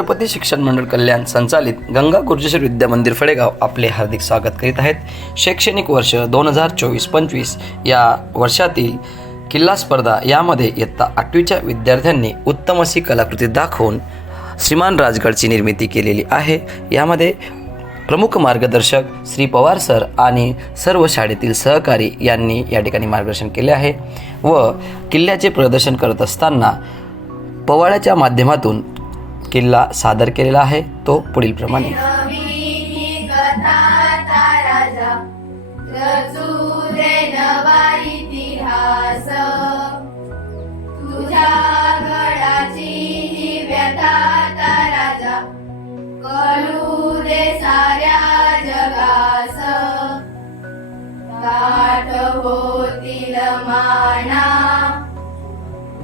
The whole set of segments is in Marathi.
राष्ट्रपती शिक्षण मंडळ कल्याण संचालित गंगा गुर्जेश्वर विद्या मंदिर फळेगाव आपले हार्दिक स्वागत करीत आहेत। शैक्षणिक वर्ष 2024-25 या वर्षातील किल्ला स्पर्धा यामध्ये इयत्ता 8वीच्या विद्यार्थ्यांनी उत्तम अशी कलाकृती दाखवून श्रीमान राजगडची निर्मिती केलेली आहे। यामध्ये प्रमुख मार्गदर्शक श्री पवार सर आणि सर्व शाळेतील सहकारी यांनी या ठिकाणी मार्गदर्शन केले आहे व किल्ल्याचे प्रदर्शन करत असताना पोवाड्याच्या माध्यमातून किल्ला सादर केलेला आहे। तो पुढील प्रमाणे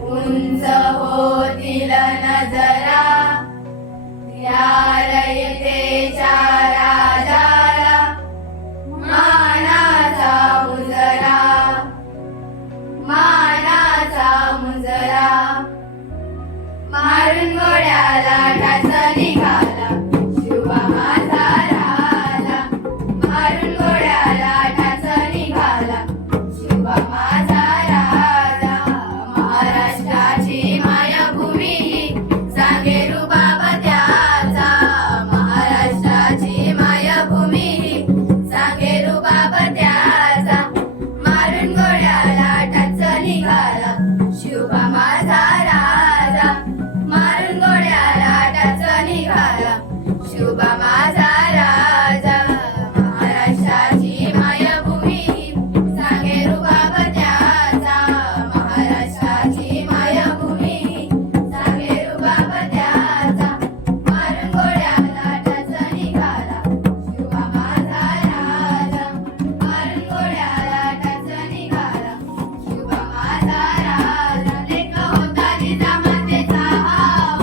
उंच होतील नजरा या रयतेच्या राजाला मानाचा मुजरा मारून गोड्याला टाचा निघाला शिवा माझा राजा मारून गोड्याला टाचा निघाला शिवा माझा राजा महाराष्ट्राची मायभूमी सांगे रुबाब त्याचा महाराष्ट्राची मायभूमी सांगे रुबाब त्याचा मारून गोड्याला टाचा निघाला शिवा माझा राजा मारून गोड्याला टाचा निघाला शिवा माझा राजा महाराष्ट्राची मायभूमी सांगे रुबाब त्याचा महाराष्ट्राची मायभूमी सांगे रुबाब त्याचा मारून गोड्याला टाचा निघाला शिवा माझा राजा मारून गोड्याला टाचा निघाला शिवा माझा राजा लेक होता निजामातेचा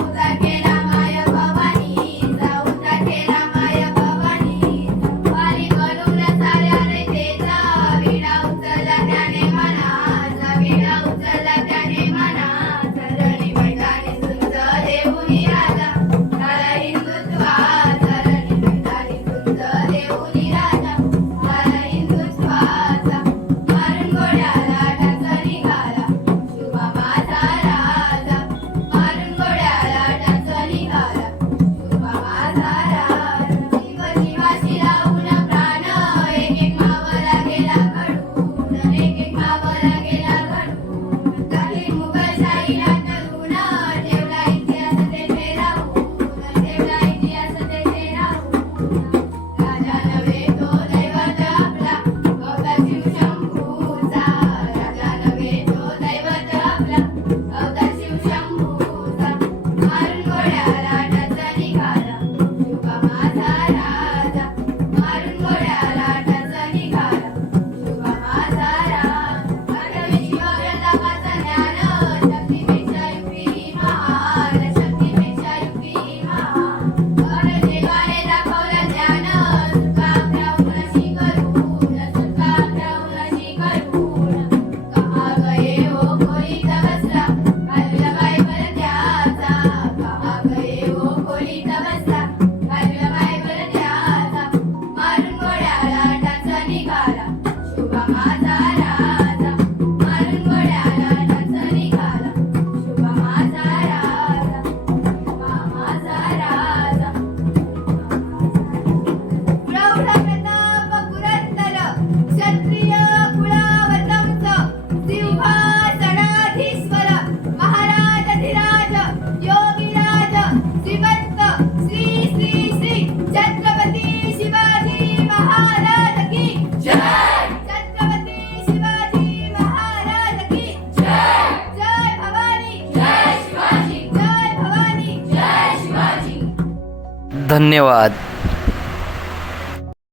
उदा केला माय भवानीचा उदा केला माय भवानीचा वारी करून साऱ्या रयतेचा विडा उचलला त्याने मनाचा विडा उचलला त्याने मनाचा रणी मैदानी सुंच देऊनी राजा झाला हिंदुत्वाचा रणी मैदानी सुंच देऊनी राजा झाला हिंदुत्वाचा मारून गोड्याला टाचा निघाला शिवा माझा राजा मारून गोड्याला टाचा निघाला शिवा माझा राजा शिवाशी लावून प्राण एक एक मावला गेला घडून एक एक मावला गेला घडून काही मुघलशाहीला तरुण ठेवला इतिहास तेथे राहून ठेवला इतिहास तेथे राहून राजा नव्हे तो दैवत आपला अवतार शिवशंभूचा राजा नव्हे तो दैवत आपला अवतार शिवशंभूचा मारून गोड्याला टाचा निघाला शिवा माझा राजा मारून गोड्याला टाचा निघाला शिवा माझा राजा मानवी शिवप्रतापाचा ज्ञान शक्तीपेक्षा युक्ती महान शक्तीपेक्षा युक्ती महान देवाने दाखवलं ज्ञान सुटका राहून अशी करून सुटका राहून अशी करून कहा गए हो खोलीचा बसला घालूला बायबल त्याचा कहा गए हो खोलीचा बसला घालूला बायबल त्याचा मारून गोड्याला टाचा निघाला शिवा माझा राजा मारून गोड्याला टाचा निघाला शिवा माझा राजा शिवा माझा राजा प्रौढ प्रताप पुरंदर क्षत्रिय कुळावतंस सिंहासनाधीश्वर महाराजाधिराज योगीराज श्रीमंत श्री श्री श्री छत्रपती शिवाजी महाराज की जय छत्रपती शिवाजी महाराज की जय जय भवानी जय शिवाजी जय भवानी जय शिवाजी। धन्यवाद।